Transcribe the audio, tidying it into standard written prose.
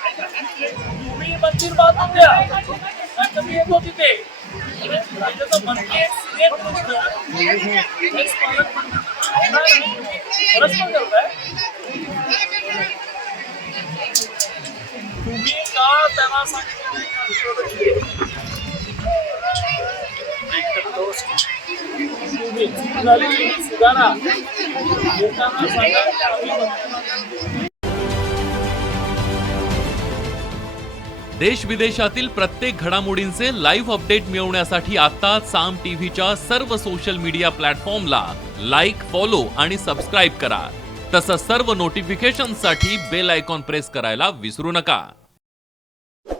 तुम्ही मंदिर बांधून द्या. कमी येतो तिथे तुम्ही का त्यांना सुधारा लोकांना सांगा. देश विदेशातील प्रत्येक घडामोडींचे लाईव्ह अपडेट मिळवण्यासाठी आता साम टीव्हीच्या सर्व सोशल मीडिया प्लॅटफॉर्मला लाईक, फॉलो आणि सबस्क्राईब करा. तसंच सर्व नोटिफिकेशनसाठी बेल आयकॉन प्रेस करायला विसरू नका.